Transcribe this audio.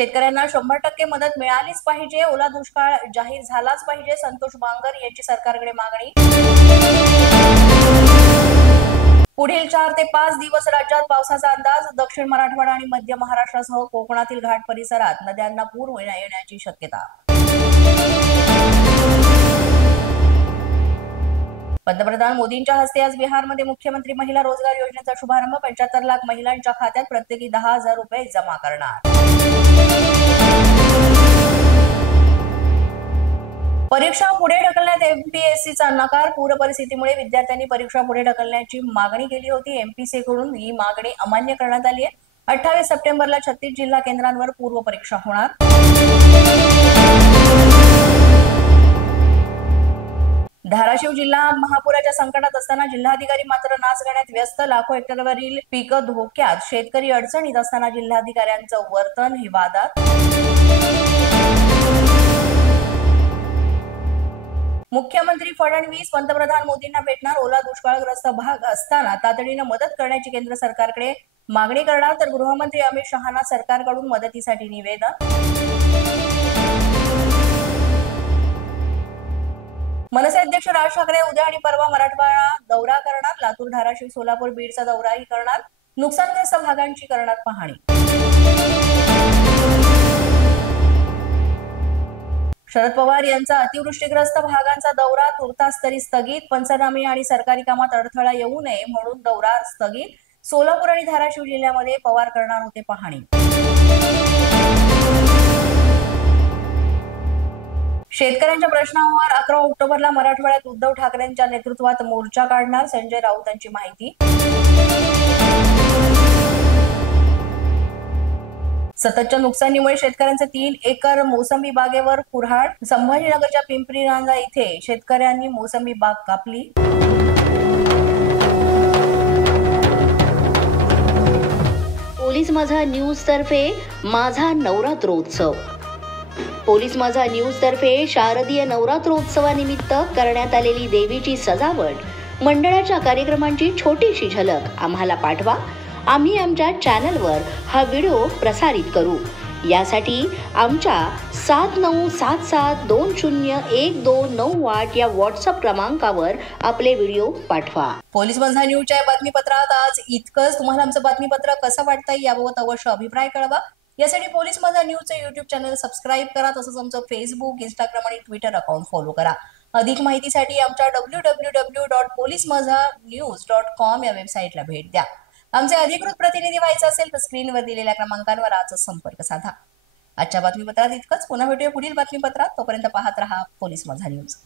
शेतकऱ्यांना 100% मदत मिळालीच पाहिजे, ओला दुष्काळ जाहीर झालाच पाहिजे, संतोष बांगर यांची सरकारकडे मागणी। पुढील 4 ते 5 दिवस राज्यात पावसाचा अंदाज, दक्षिण मराठवाडा आणि मध्य महाराष्ट्रासह कोकणातील घाट परिसरात नद्यांना पूर येण्याची शक्यता। पंतप्रधान मोदींच्या हस्ते आज बिहारमध्ये मुख्यमंत्री महिला रोजगार योजनेचा शुभारंभ, 75 लाख महिलांच्या खात्यात प्रत्येकी 10,000 रुपये जमा करणार। परीक्षा पुढे ढकलण्यात एमपीएससीचा नकार, पूर परिस्थितीमुळे विद्यार्थ्यांनी परीक्षा पुढे ढकलण्याची मागणी केली होती। एमपीएससी कडून ही मागणी अमान्य करण्यात आली आहे। 28 सप्टेंबरला 36 जिल्हा केंद्रांवर पूर्व परीक्षा होणार। धाराशिव जिल्हा महापुराच्या संकटात असताना जिल्हाधिकारी मात्र नाच गाण्यात व्यस्त, लाखो हेक्टरवरील पिकं धोक्यात, शेतकरी अडचणीत असताना जिल्हाधिकाऱ्यांचं वर्तन हे वादात। मुख्यमंत्री फडणवीस पंतप्रधान मोदींना भेटणार, ओला दुष्काळग्रस्त भाग असताना तातडीने मदत करण्याची केंद्र सरकारकडे मागणी करणार, तर गृहमंत्री अमित शहांना सरकारकडून मदतीसाठी निवेदन। मनसे अध्यक्ष राज ठाकरे उद्या आणि परवा मराठवाडा दौरा करणार, लातूर, धाराशिव, सोलापूर, बीडचा दौराही करणार, नुकसानग्रस्त भागांची करणार पाहणी। शरद पवार यांचा अतिवृष्टीग्रस्त भागांचा दौरा तुर्तास तरी स्थगित, पंचनामे आणि सरकारी कामात अडथळा येऊ नये म्हणून दौरा स्थगित, सोलापूर आणि धाराशिव जिल्ह्यामध्ये पवार करणार होते पाहणी। शेतकऱ्यांच्या प्रश्नावर 11 ऑक्टोबरला मराठवाड्यात उद्धव ठाकरेंच्या नेतृत्वात मोर्चा काढणार, संजय राऊतांची माहिती। सततच्या नुकसानीमुळे शेतकऱ्यांचे 3 एकर मोसंबी बागेवर कुऱ्हाड, संभाजीनगरच्या पिंपरी रांजा इथे शेतकऱ्यांनी मोसंबी बाग कापली। पोलीस माझा न्यूज तर्फे माझा नवरात्रोत्सव। पोलीस माझा न्यूज तर्फे शारदीय नवरात्रोत्सवानिमित्त करण्यात आलेली देवीची सजावट, मंडळाच्या कार्यक्रमांची छोटीशी झलक आम्हाला पाठवा, आम्ही आमच्या चॅनलवर हा व्हिडिओ प्रसारित करू। यासाठी आमच्या 7977201298 या व्हॉट्सअप क्रमांकावर आपले व्हिडिओ पाठवा। पोलीस माझा न्यूजच्या बातमीपत्रात आज इतकंच। तुम्हाला आमचं बातमीपत्र कसं वाटतंय याबाबत अवश्य अभिप्राय कळवा। यासाठी पोलीस माझा न्यूजचे YouTube चॅनल सबस्क्राईब करा, तसंच आमचं फेसबुक, इंस्टाग्राम आणि ट्विटर अकाउंट फॉलो करा। अधिक माहितीसाठी आमच्या www.policemazanews.com या वेबसाईटला भेट द्या। आमचे अधिकृत प्रतिनिधी व्हायचे असेल तर स्क्रीनवर दिलेल्या क्रमांकांवर आजच संपर्क साधा। आजच्या बातमीपत्रात इतकंच। पुन्हा भेटूया पुढील बातमीपत्रात, तोपर्यंत पाहत रहा पोलीस माझा न्यूज।